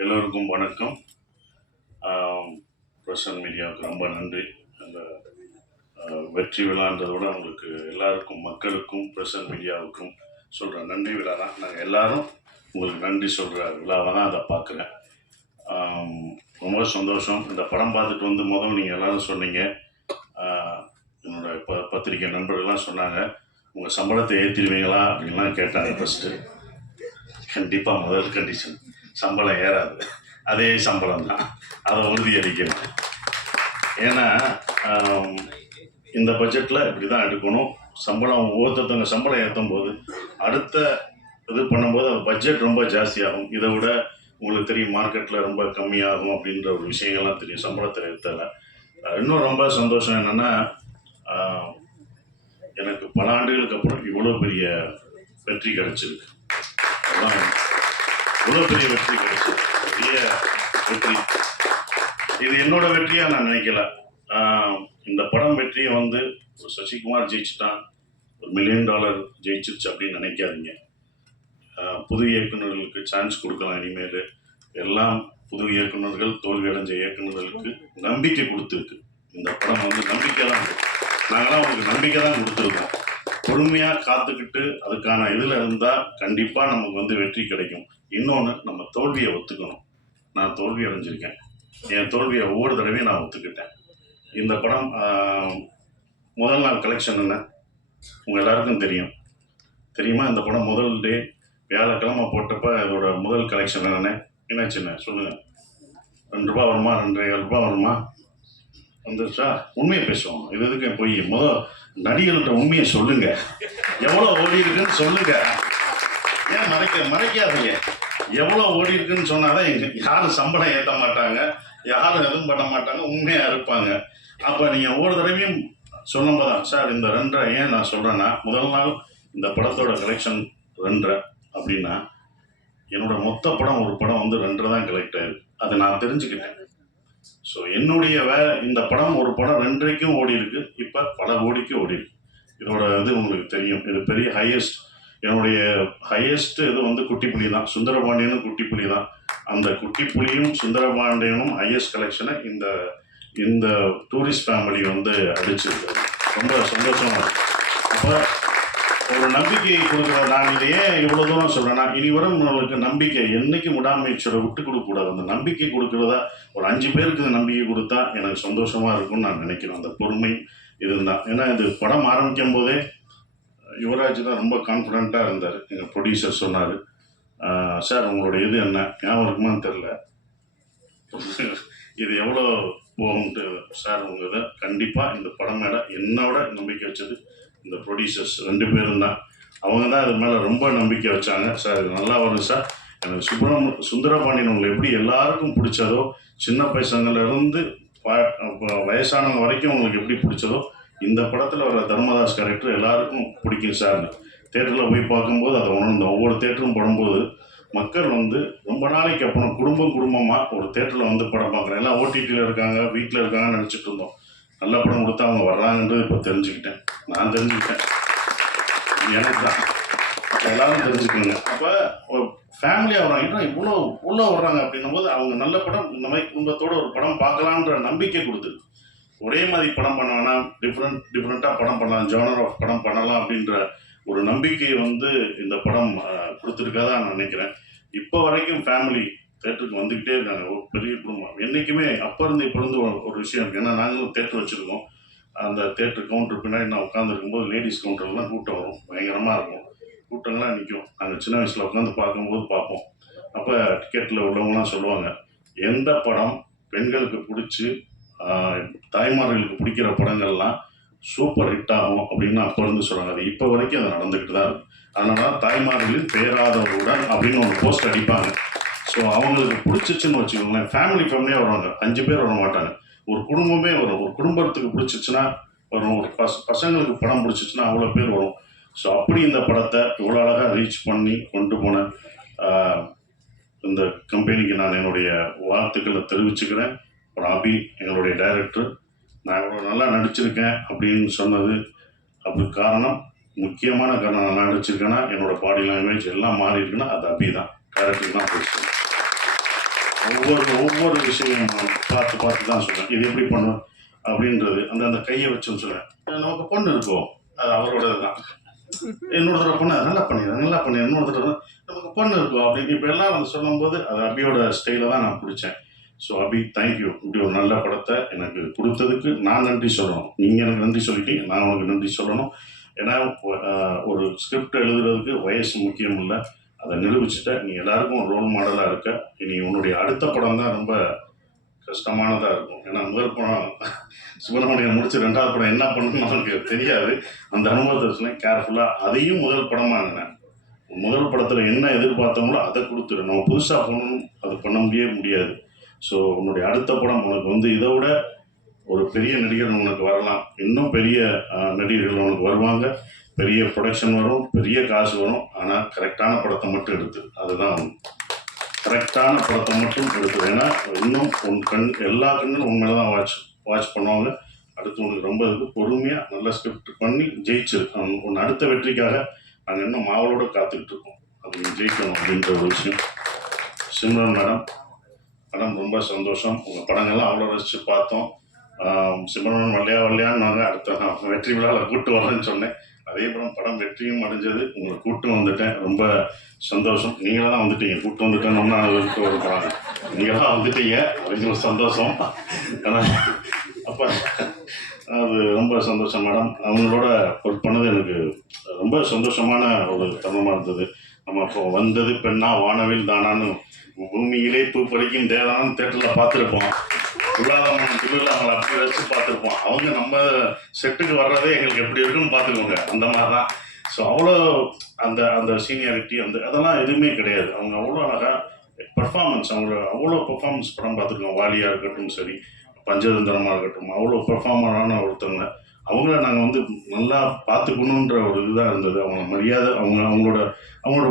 எல்லோருக்கும் வணக்கம். பிரசன் மீடியாவுக்கு ரொம்ப நன்றி. அந்த வெற்றி விழான்றதை விட உங்களுக்கு எல்லாருக்கும், மக்களுக்கும், பிரசன் மீடியாவுக்கும் சொல்கிற நன்றி விழா தான். நாங்கள் எல்லாரும் உங்களுக்கு நன்றி சொல்கிற விழாவை தான் அதை பார்க்குறேன். ரொம்ப சந்தோஷம். இந்த படம் பார்த்துட்டு வந்து முதல் நீங்கள் எல்லோரும் சொன்னீங்க, என்னோட பத்திரிகை நண்பர்கள்லாம் சொன்னாங்க, உங்கள் சம்பளத்தை ஏற்றிடுவீங்களா அப்படின்லாம் கேட்டாங்க. ஃபஸ்ட்டு கண்டிப்பாக முதல் கண்டிஷன் சம்பளம் ஏறாது, அதே சம்பளம் தான், அதை உறுதியளிக்கணும். ஏன்னா இந்த பட்ஜெட்டில் இப்படி தான் எடுக்கணும். சம்பளம் ஒவ்வொருத்தவங்க சம்பளம் ஏற்றும் போது அடுத்த இது பண்ணும்போது அது பட்ஜெட் ரொம்ப ஜாஸ்தியாகும். இதை விட உங்களுக்கு தெரியும் மார்க்கெட்டில் ரொம்ப கம்மியாகும் அப்படின்ற ஒரு விஷயங்கள்லாம் தெரியும் சம்பளத்தில் ஏற்றல. இன்னும் ரொம்ப சந்தோஷம் என்னென்னா, எனக்கு பல ஆண்டுகளுக்கு அப்புறம் இவ்வளோ பெரிய வெற்றி கிடைச்சிருக்கு. அதான் இவ்வளோ பெரிய வெற்றி கிடைச்சிருக்கு, பெரிய வெற்றி. இது என்னோட வெற்றியாக நான் நினைக்கல. இந்த படம் வெற்றியை வந்து ஒரு சசிகுமார் ஜெயிச்சுட்டான், $1 மில்லியன் ஜெயிச்சிருச்சு அப்படின்னு நினைக்காதீங்க. புது இயக்குநர்களுக்கு சான்ஸ் கொடுக்கலாம். இனிமேல் எல்லாம் புது இயக்குநர்கள், தோல்வி அடைஞ்ச இயக்குநர்களுக்கு நம்பிக்கை கொடுத்துருக்கு. இந்த படம் வந்து நம்பிக்கை தான். நாங்களாம் உங்களுக்கு நம்பிக்கை தான் கொடுத்துருக்கோம். பொறுமையாக காத்துக்கிட்டு அதுக்கான இதில் இருந்தால் கண்டிப்பாக நமக்கு வந்து வெற்றி கிடைக்கும். இன்னொன்று, நம்ம தோல்வியை ஒத்துக்கணும். நான் தோல்வி அடைஞ்சிருக்கேன். என் தோல்வியை ஒவ்வொரு தடவையும் நான் ஒத்துக்கிட்டேன். இந்த படம் முதல் நாள் கலெக்ஷன் என்ன உங்கள் எல்லாருக்கும் தெரியுமா? இந்த படம் முதல் டே வியாழக்கிழமை போட்டப்போ இதோட முதல் கலெக்ஷன் என்னென்ன என்னாச்சுன்னு சொல்லுங்கள். ₹2 வருமா, ₹2.25 வருமா? வந்துருச்சா? உண்மையை பேசுவோம். இது எதுக்கு போய் நடிகர்கிட்ட உண்மையை சொல்லுங்க. எவ்வளோ ஓடி இருக்குன்னு சொல்லுங்க. ஏன் மறைக்காதீங்க. எவ்வளோ ஓடி இருக்குன்னு சொன்னாதான் யாரும் சம்பளம் ஏற்ற மாட்டாங்க, யாரும் எதுவும் பண்ண மாட்டாங்க, உண்மையாக இருப்பாங்க. அப்போ நீங்கள் ஒவ்வொரு தடவையும் சொன்னப்போ தான், சார் இந்த 2.5 ஏன் நான் சொல்கிறேன்னா, முதல் நாள் இந்த படத்தோட கலெக்ஷன் 2.5 அப்படின்னா என்னோட மொத்த படம் ஒரு படம் வந்து 2.5 தான் கலெக்ட் ஆயிருக்கு. அதை நான் தெரிஞ்சுக்கிட்டேன். ஸோ என்னுடைய இந்த படம் ஒரு படம் 2.5க்கும் ஓடி இருக்கு, இப்போ பல கோடிக்கு ஓடி இருக்கு. இதோட இது உங்களுக்கு தெரியும். இது பெரிய ஹையஸ்ட். என்னுடைய ஹையஸ்ட் இது வந்து குட்டிப்புலி தான். சுந்தரபாண்டியனும் குட்டிப்புலி தான். அந்த குட்டிப்புலியும் சுந்தரபாண்டியனும் ஹையஸ்ட் கலெக்ஷனை இந்த டூரிஸ்ட் ஃபேமிலி வந்து அடிச்சிருக்கு. ரொம்ப சந்தோஷமா இருக்கு. அப்போ ஒரு நம்பிக்கை கொடுக்குற, நான் இதை ஏன் இவ்வளோ தூரம் சொல்கிறேன்னா, இனி வரும் நம்மளுக்கு நம்பிக்கை என்னைக்கு முடாமுயற்சியை விட்டு கொடுக்கக்கூடாது. அந்த நம்பிக்கை கொடுக்குறதா ஒரு 5 பேருக்கு இந்த நம்பிக்கை கொடுத்தா எனக்கு சந்தோஷமாக இருக்கும்னு நான் நினைக்கிறேன். அந்த பொறுமை இதுதான். ஏன்னா இது படம் ஆரம்பிக்கும் போதே யுவராஜ் தான் ரொம்ப கான்ஃபிடென்ட்டாக இருந்தார். எங்கள் ப்ரொடியூசர் சொன்னார், சார் உங்களோட இது என்ன ஞாபகம் இருக்குமான்னு தெரில, இது எவ்வளோ போகும்ட்டு. சார் உங்கள் இதை கண்டிப்பாக இந்த படம் மேலே என்னோட நம்பிக்கை வச்சது இந்த ப்ரொடியூசர்ஸ் 2 பேரும் தான். அவங்க தான் இது மேலே ரொம்ப நம்பிக்கை வச்சாங்க. சார் இது நல்லா வரும் சார். எனக்கு சுந்தரபாண்டியன் உங்களை எப்படி எல்லாருக்கும் பிடிச்சதோ, சின்ன பசங்கள்லேருந்து வயசானவங்க வரைக்கும் உங்களுக்கு எப்படி பிடிச்சதோ, இந்த படத்தில் வர தர்மதாஸ் கேரக்டர் எல்லாருக்கும் பிடிக்கும் சார். தேட்டரில் போய் பார்க்கும்போது அதை உணர்ந்தோம். ஒவ்வொரு தேட்டரும் படும்போது மக்கள் வந்து ரொம்ப நாளைக்கு அப்புறம் குடும்பமாக ஒரு தேட்டரில் வந்து படம் பார்க்குறேன். எல்லாம் ஓடிடியில் இருக்காங்க, வீட்டில் இருக்காங்கன்னு நினச்சிட்டு இருந்தோம். நல்ல படம் கொடுத்தா அவங்க வர்றாங்கன்றது இப்போ தெரிஞ்சுக்கிட்டேன். நான் தெரிஞ்சுக்கிட்டேன், எனக்கு தான், எல்லாரும் தெரிஞ்சுக்கோங்க. அப்போ ஒரு ஃபேமிலியாக வர்றாங்க, இன்னும் இவ்வளோ வர்றாங்க அப்படின்னும் போது அவங்க நல்ல படம் இந்த மாதிரி குடும்பத்தோடு ஒரு படம் பார்க்கலான்ற நம்பிக்கை கொடுத்துரு. ஒரே மாதிரி படம் பண்ண வேணாம், டிஃப்ரெண்ட்டாக படம் பண்ணலாம், ஜானர் ஆஃப் படம் பண்ணலாம் அப்படின்ற ஒரு நம்பிக்கையை வந்து இந்த படம் கொடுத்துருக்காதான் நான் நினைக்கிறேன். இப்போ வரைக்கும் ஃபேமிலி தேட்டருக்கு வந்துக்கிட்டே இருக்காங்க. ஒரு பெரிய குடும்பம். என்றைக்குமே அப்போ இருந்து இப்போ இருந்து ஒரு விஷயம் இருக்குது. ஏன்னா நாங்களும் தேட்டர் வச்சுருக்கோம். அந்த தேட்டர் கவுண்டர் பின்னாடி நான் உட்காந்துருக்கும்போது லேடிஸ் கவுண்டர்லாம் கூட்டம் வரும், பயங்கரமாக இருக்கும். கூட்டங்கள்லாம் நிற்கும். நாங்கள் சின்ன வயசில் உட்காந்து பார்க்கும்போது பார்ப்போம். அப்போ டிக்கெட்டில் உள்ளவங்களாம் சொல்லுவாங்க, எந்த படம் பெண்களுக்கு பிடிச்சி தாய்மார்களுக்கு பிடிக்கிற படங்கள்லாம் சூப்பர் ஹிட் ஆகும் அப்படின்னு அப்போ இருந்து சொல்கிறாங்க. அது இப்போ வரைக்கும் அது நடந்துக்கிட்டு தான் இருக்குது. அதனால தாய்மார்களின் பேராதவருடன் அப்படின்னு ஒரு போஸ்ட் அடிப்பாங்க. ஸோ அவங்களுக்கு பிடிச்சிச்சுன்னு வச்சுக்கோங்களேன், ஃபேமிலியாக வருவாங்க. 5 பேர் வர மாட்டாங்க, ஒரு குடும்பமே வரும். ஒரு குடும்பத்துக்கு பிடிச்சிச்சுன்னா வரும், ஒரு பசங்களுக்கு படம் பிடிச்சிச்சுன்னா அவ்வளோ பேர் வரும். ஸோ அப்படி இந்த படத்தை இவ்வளோ அழகாக ரீச் பண்ணி கொண்டு போன இந்த கம்பெனிக்கு நான் என்னுடைய வாழ்த்துக்களை தெரிவிச்சுக்கிறேன். அப்புறம் அபி எங்களுடைய டைரக்டர், நான் இவ்வளோ நல்லா நடிச்சிருக்கேன் அப்படின்னு சொன்னது அதுக்கு காரணம், முக்கியமான காரணம் நான் நடிச்சிருக்கேன்னா என்னோடய பாடி லாங்குவேஜ் எல்லாம் மாறி இருக்குன்னா அது அபி தான், டைரக்டர் தான் பேசுகிறேன். ஒவ்வொரு விஷயமும் பார்த்து தான் சொன்னேன். இது எப்படி பண்ணும் அப்படின்றது அந்த கையை வச்சுன்னு சொன்னேன். நமக்கு பொண்ணு இருக்கும், அது அவரோட தான். இன்னொரு தடவை பொண்ணு நல்லா பண்ணிடுறேன் இன்னொரு தடவை நமக்கு பொண்ணு இருக்கும் அப்படின்னு இப்போ எல்லாம் வந்து சொல்லும்போது அது அபியோட ஸ்டைலை தான் நான் பிடிச்சேன். ஸோ அபி, தேங்க்யூ. இப்படி ஒரு நல்ல படத்தை எனக்கு கொடுத்ததுக்கு நான் நன்றி சொல்லணும். நீங்கள் எனக்கு நன்றி சொல்லிட்டீங்க, நான் உங்களுக்கு நன்றி சொல்லணும். ஏன்னா ஒரு ஸ்கிரிப்ட் எழுதுறதுக்கு வயசு முக்கியம் இல்லை, அதை நிரூபிச்சுட்ட நீ எல்லாருக்கும் ரோல் மாடலாக இருக்க. இனி உன்னுடைய அடுத்த படம் தான் ரொம்ப கஷ்டமானதாக இருக்கும். ஏன்னா முதல் படம் சுப்பிரமணியம் முடிச்சு 2வது படம் என்ன பண்ணணும்னு நமக்கு தெரியாது. அந்த அனுபவத்தை சொன்னேன் கேர்ஃபுல்லாக. அதையும் முதல் படமாக முதல் படத்தில் என்ன எதிர்பார்த்தோங்களோ அதை கொடுத்துரு. நம்ம புதுசாக பண்ணணும், அது பண்ண முடியாது. ஸோ உன்னுடைய அடுத்த படம் உனக்கு வந்து இதை விட ஒரு பெரிய நடிகர் உனக்கு வரலாம், இன்னும் பெரிய நடிகர்கள் உனக்கு வருவாங்க, பெரிய ப்ரொடக்ஷன் வரும், பெரிய காசு வரும். ஆனால் கரெக்டான படத்தை மட்டும் எடுத்து, அதுதான் கரெக்டான படத்தை மட்டும் எடுத்து. ஏன்னா இன்னும் உன் எல்லா கண்ணும் உன் மேலே தான் வாட்ச் பண்ணுவாங்க. அடுத்து உனக்கு ரொம்ப இதுக்கு பொறுமையாக நல்ல ஸ்கிரிப்ட் பண்ணி ஜெயிச்சிரு. உன் அடுத்த வெற்றிக்காக நாங்கள் இன்னும் மாவளோடு காத்துக்கிட்டு இருக்கோம். அது நீ ஜெயிக்கணும் அப்படின்ற ஒரு விஷயம். சிம்ரன் மேடம் ரொம்ப சந்தோஷம். உங்கள் படங்கள்லாம் அவ்வளோ ரசித்து பார்த்தோம். சிம்ரன் வரலையான்னு நாங்கள் அடுத்த நான் வெற்றி விழாவில் கூப்பிட்டு வரேன்னு சொன்னேன். அதே படம் வெற்றியும் அடைஞ்சது. உங்களை கூப்பிட்டு வந்துட்டேன், ரொம்ப சந்தோஷம். நீங்களாம் தான் வந்துட்டீங்க, கூப்பிட்டு வந்துட்டேன்னு ஒரு படம் நீங்களாம் வந்துட்டீங்க, அது ஒரு சந்தோஷம். ஆனால் அப்போ அது ரொம்ப சந்தோஷம் மேடம். அவங்களோட ஒர்க் பண்ணது எனக்கு ரொம்ப சந்தோஷமான ஒரு தருணமாக இருந்தது. நம்ம இப்போ வந்தது பெண்ணா வானவில் தானான்னு பூமியிலே பூ பறிக்கும் தேதான்னு தேட்டரில் பார்த்துருப்போம். பொருளாதாரம் திருவிழா அவங்களை அப்படி வச்சு பார்த்துருப்போம். அவங்க நம்ம செட்டுக்கு வர்றதே எங்களுக்கு எப்படி இருக்குன்னு பார்த்துக்கோங்க, அந்த மாதிரி தான். ஸோ அவ்வளோ அந்த சீனியாரிட்டி அதெல்லாம் எதுவுமே கிடையாது. அவங்க அவ்வளோ அழகாக பர்ஃபார்மன்ஸ், அவங்க அவ்வளோ பர்ஃபார்மன்ஸ் படம் பார்த்துருக்கோம். வாலியாக இருக்கட்டும் சரி, பஞ்சதந்திரமாக இருக்கட்டும், அவ்வளோ பர்ஃபார்மரான ஒருத்தவங்க. அவங்கள நாங்கள் வந்து நல்லா பார்த்துக்கணுன்ற ஒரு இதுதான் இருந்தது. அவங்க மரியாதை, அவங்களோட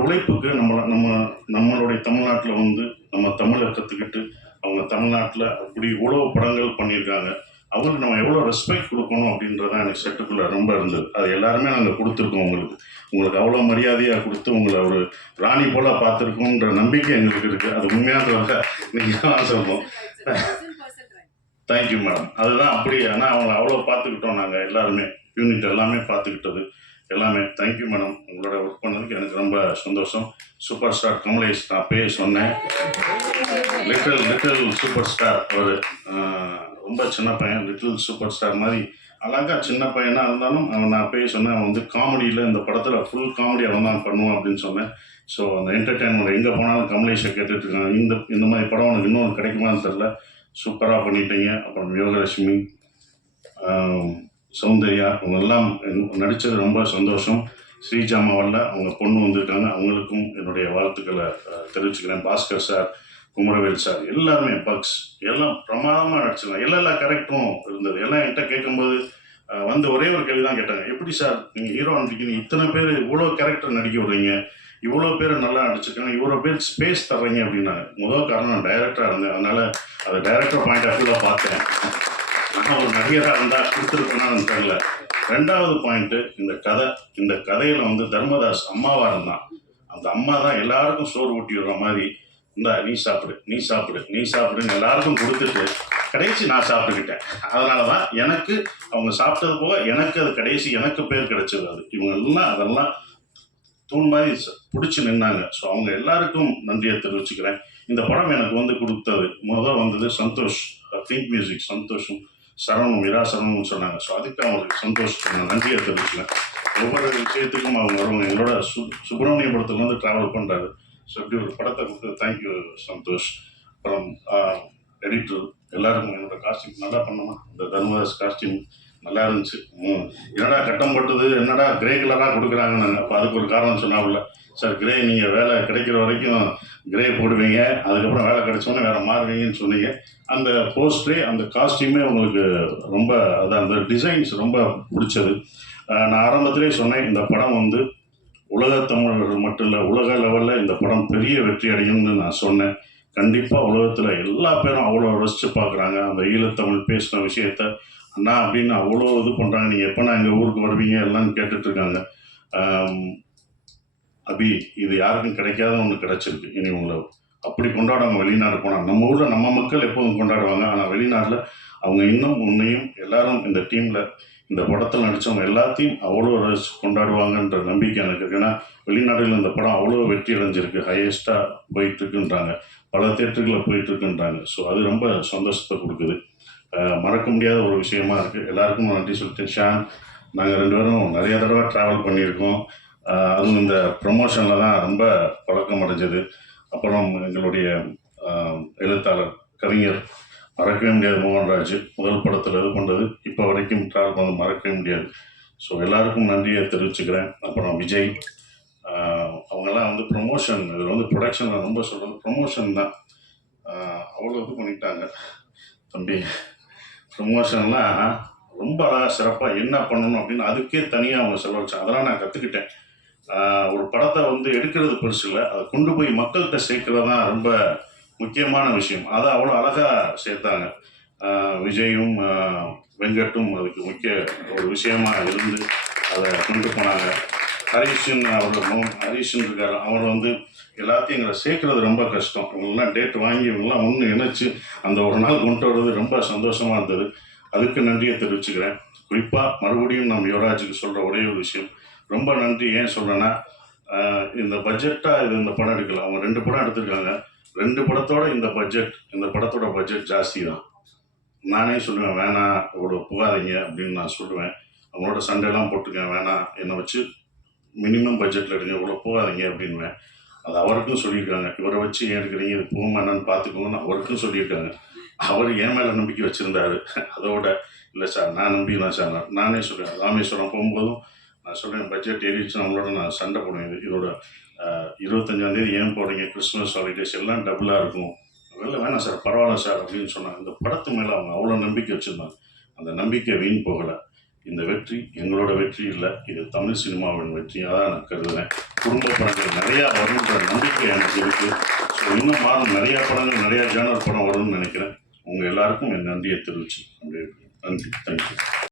உழைப்புக்கு நம்மளுடைய தமிழ்நாட்டில் வந்து நம்ம தமிழை கற்றுக்கிட்டு அவங்க தமிழ்நாட்டில் அப்படி இவ்வளோ படங்கள் பண்ணியிருக்காங்க. அவங்களுக்கு நம்ம எவ்வளோ ரெஸ்பெக்ட் கொடுக்கணும் அப்படின்றதான் எனக்கு செட்டுக்குள்ளே ரொம்ப இருந்தது. அது எல்லாருமே நாங்கள் கொடுத்துருக்கோம். உங்களுக்கு அவ்வளோ மரியாதையாக கொடுத்து உங்களை ஒரு ராணி போல் பார்த்துருக்கோன்ற நம்பிக்கை எங்களுக்கு இருக்குது. அது உண்மையாக நீங்கள் தான் சொல்லணும். Thank you madam. அதுதான் அப்படி. ஆனால் அவங்கள அவ்வளோ பார்த்துக்கிட்டோம் நாங்கள் எல்லாருமே, யூனிட் எல்லாமே பார்த்துக்கிட்டது எல்லாமே. Thank you madam. உங்களோட ஒர்க் பண்ணதுக்கு எனக்கு ரொம்ப சந்தோஷம். சூப்பர் ஸ்டார் கமலேஷ், நான் பேர் சொன்னேன், லிட்டில் சூப்பர் ஸ்டார். அவர் ரொம்ப சின்ன பையன், லிட்டில் சூப்பர் ஸ்டார் மாதிரி அழகாக சின்ன பையனாக இருந்தாலும் அவன் நான் பேர் சொன்னேன். அவன் வந்து காமெடியில் இந்த படத்தில் ஃபுல் காமெடி அவன் தான் பண்ணுவான் அப்படின்னு சொன்னேன். ஸோ அந்த என்டர்டெயின்மெண்ட் எங்கே போனாலும் கமலேஷை கேட்டுட்ருக்காங்க. இந்த மாதிரி படம் உனக்கு இன்னொன்று கிடைக்குமான்னு தெரில, சூப்பராக பண்ணிட்டீங்க. அப்புறம் யோகலட்சுமி, சௌந்தர்யா, அவங்க எல்லாம் நடித்தது ரொம்ப சந்தோஷம். ஸ்ரீஜாமாவில் அவங்க பொண்ணு வந்திருக்காங்க, அவங்களுக்கும் என்னுடைய வாழ்த்துக்களை தெரிவிச்சுக்கிறேன். பாஸ்கர் சார், குமரவேல் சார், எல்லாருமே பக்ஸ் எல்லாம் பிரமாதமாக நடிச்சிருக்காங்க. எல்லா கேரக்டரும் இருந்தது. எல்லாம் என்கிட்ட கேட்கும்போது வந்து ஒரே ஒரு கேள்வி தான் கேட்டாங்க, எப்படி சார் நீங்கள் ஹீரோ நடிக்கிறீங்க, இத்தனை பேர் இவ்வளோ கேரக்டர் நடிக்க விடுறீங்க, இவ்வளோ பேர் நல்லா நடிச்சிருக்காங்க, இவ்வளோ பேர் ஸ்பேஸ் தர்றீங்க அப்படின்னாங்க. முதல் காரணம் நான் டைரக்டராக இருந்தேன், அதனால் அதை டைரக்டர் பாயிண்ட் ஆஃப் வியூவில் பார்த்தேன். ஆனால் ஒரு நடிகராக இருந்தால் கொடுத்துருக்கேன்னு தெரியல. 2வது பாயிண்ட்டு, இந்த கதையில் வந்து தர்மதாஸ் அம்மாவாக இருந்தான். அந்த அம்மா தான் எல்லாருக்கும் சோறு ஊட்டி விடுற மாதிரி, இந்தா நீ சாப்பிடுன்னு எல்லாருக்கும் கொடுத்துட்டு கடைசி நான் சாப்பிட்டுக்கிட்டேன். அதனால தான் எனக்கு அவங்க சாப்பிட்டது போக எனக்கு அது கடைசி எனக்கு பேர் கிடைச்சது. அது இவங்க எல்லாம் அதெல்லாம் தூண் மாதிரி பிடிச்சி நின்னாங்க. ஸோ அவங்க எல்லாருக்கும் நன்றியை தெரிவிச்சுக்கிறேன். இந்த படம் எனக்கு வந்து கொடுத்தது வந்தது சந்தோஷ், திங்க் மியூசிக் சந்தோஷம், சரவணம், இரா சரவணம்னு சொன்னாங்க. ஸோ அதுக்கு அவங்களுக்கு சந்தோஷம் நன்றியை தெரிவிச்சுக்கிறேன். ஒவ்வொரு விஷயத்துக்கும் அவங்க வருவாங்க. எங்களோட சுப்பிரமணியபுரத்தில் வந்து ட்ராவல் பண்ணுறாரு. ஸோ இப்படி ஒரு படத்தை கொடுத்து தேங்க்யூ சந்தோஷ். அப்புறம் எடிட்டர் எல்லாருக்கும், என்னோட காஸ்டியூம் நல்லா பண்ணோமா, இந்த தர்மதாஸ் காஸ்டியூம் நல்லா இருந்துச்சு. என்னடா கட்டம் போட்டது, என்னடா கிரே கலராக கொடுக்குறாங்கன்னு. அப்போ அதுக்கு ஒரு காரணம் சொன்னாப்புல, சார் கிரே நீங்கள் வேலை கிடைக்கிற வரைக்கும் கிரே போடுவீங்க, அதுக்கப்புறம் வேலை கிடைச்சோன்னே வேறு மாறுவீங்கன்னு சொன்னீங்க. அந்த போஸ்டரே அந்த காஸ்டியூமே உங்களுக்கு ரொம்ப அந்த டிசைன்ஸ் ரொம்ப பிடிச்சது. நான் ஆரம்பத்திலே சொன்னேன், இந்த படம் வந்து உலக தமிழர்கள் மட்டும் இல்லை, உலக லெவலில் இந்த படம் பெரிய வெற்றி அடையும்னு நான் சொன்னேன். கண்டிப்பாக உலகத்தில் எல்லா பேரும் அவ்வளோ ரசித்து பார்க்குறாங்க. அந்த ஈழத்தமிழ் பேசின விஷயத்த அண்ணா அப்படின்னு அவ்வளோ இது பண்ணுறாங்க. நீங்கள் எப்போனா எங்கள் ஊருக்கு வருவீங்க எல்லாம் கேட்டுட்ருக்காங்க. அபி, இது யாருக்கும் கிடைக்காத ஒன்று கிடச்சிருக்கு. இனி உங்களை அப்படி கொண்டாடுவாங்க. வெளிநாடு போனால் நம்ம ஊரில் நம்ம மக்கள் எப்போதும் கொண்டாடுவாங்க. ஆனால் வெளிநாட்டில் அவங்க இன்னும் உன்னையும் எல்லாரும் இந்த டீமில் இந்த படத்தில் நடித்தவங்க எல்லாத்தையும் அவ்வளோ கொண்டாடுவாங்கன்ற நம்பிக்கை எனக்கு இருக்குது. ஏன்னா வெளிநாடுகளில் இந்த படம் அவ்வளோ வெற்றி அடைஞ்சிருக்கு, ஹையஸ்ட்டாக போயிட்டுருக்குன்றாங்க, பல தேட்டர்களில் போயிட்டுருக்குன்றாங்க. ஸோ அது ரொம்ப சந்தோஷத்தை கொடுக்குது, மறக்க முடியாத ஒரு விஷயமா இருக்குது. எல்லாருக்கும் நன்றி சொல்லிட்டு ஷான், நாங்கள் 2 பேரும் நிறைய தடவை ட்ராவல் பண்ணியிருக்கோம். அதுவும் இந்த ப்ரமோஷனில் தான் ரொம்ப பழக்கம் அடைஞ்சது. அப்புறம் எங்களுடைய எழுத்தாளர் கவிஞர் மறக்கவே முடியாது மோகன்ராஜ், முதல் படத்தில் இது பண்ணுறது இப்போ வரைக்கும் ட்ராவல் பண்ண மறக்கவே முடியாது. ஸோ எல்லாருக்கும் நன்றியை தெரிவிச்சுக்கிறேன். அப்புறம் விஜய், அவங்கெல்லாம் வந்து ப்ரொமோஷன், இதில் வந்து ப்ரொடக்ஷனில் ரொம்ப சொல்கிறது ப்ரொமோஷன் தான். அவ்வளோ இது பண்ணிட்டாங்க தம்பி. ப்ரொமோஷன்லாம் ரொம்ப அழகாக சிறப்பாக என்ன பண்ணணும் அப்படின்னு அதுக்கே தனியாக அவங்க செலவழிச்சாங்க. அதெல்லாம் நான் கற்றுக்கிட்டேன். ஒரு படத்தை வந்து எடுக்கிறது பெருசு இல்லை, அதை கொண்டு போய் மக்கள்கிட்ட சேர்க்கிறது தான் ரொம்ப முக்கியமான விஷயம். அதை அவ்வளோ அழகாக சேர்த்தாங்க. விஜயும் வெங்கட்டும் அதுக்கு முக்கிய ஒரு விஷயமா இருந்து அதை கொண்டு போனாங்க. ஹரீஷன் ஹரீஷன் இருக்கார், அவர் வந்து எல்லாத்தையும் எங்களை சேர்க்குறது ரொம்ப கஷ்டம். இவங்கெல்லாம் டேட் வாங்கி இவங்கெல்லாம் ஒன்று இணைச்சி அந்த ஒரு நாள் கொண்டு வர்றது ரொம்ப சந்தோஷமாக இருந்தது. அதுக்கு நன்றியை தெரிவிச்சுக்கிறேன். குறிப்பாக மறுபடியும் நம்ம யுவராஜுக்கு சொல்கிற ஒரே ஒரு விஷயம், ரொம்ப நன்றி. ஏன் சொல்கிறேன்னா, இந்த பட்ஜெட்டாக இது இந்த படம் எடுக்கல, அவங்க 2 படம் எடுத்திருக்காங்க. 2 படத்தோட இந்த படத்தோட பட்ஜெட் ஜாஸ்தி தான். நானே சொல்லுவேன், வேணாம் இவ்வளோ போகாதீங்க அப்படின்னு நான் சொல்லுவேன். அவங்களோட சண்டைலாம் போட்டுக்கேன், வேணாம் என்னை வச்சு மினிமம் பட்ஜெட்டில் எடுங்க, இவ்வளோ போகாதீங்க அப்படின்வேன். அது அவருக்கும் சொல்லியிருக்காங்க, இவரை வச்சு ஏன் எடுக்கிறீங்க, இது போகுமா என்னன்னு பார்த்துக்கோங்கன்னு அவருக்கும் சொல்லியிருக்காங்க. அவர் என் மேலே நம்பிக்கை வச்சுருந்தாரு. அதோட இல்லை சார் நான் நம்பிதான் சார், நானே சொல்லுவேன். ராமேஸ்வரம் போகும்போதும் நான் சொல்கிறேன், பட்ஜெட் ஏறிடுச்சு நம்மளோட நான் சண்டை போடுவேன். இதோட 25ஆம் தேதி ஏன் போடுறீங்க, கிறிஸ்மஸ் ஹாலிடேஸ் எல்லாம் டபுளாக இருக்கும், வேணாம் சார் பரவாயில்ல சார் அப்படின்னு சொன்னாங்க. இந்த படத்து மேலே அவங்க அவ்வளோ நம்பிக்கை வச்சுருந்தாங்க. அந்த நம்பிக்கை வீண் போகலை. இந்த வெற்றி எங்களோட வெற்றி இல்லை, இது தமிழ் சினிமாவின் வெற்றியாக தான் நான் கருதுகிறேன். குடும்ப படங்கள் நிறையா வரும்ன்ற நம்பிக்கை எனக்கு இருக்குது. ஸோ இன்னும் மாறும், நிறையா படங்கள், நிறையா ஜேனர் படம் வரும்னு நினைக்கிறேன். உங்கள் எல்லாருக்கும் என் நன்றியை தெரிவிச்சு அப்படியே நன்றி. தேங்க்யூ.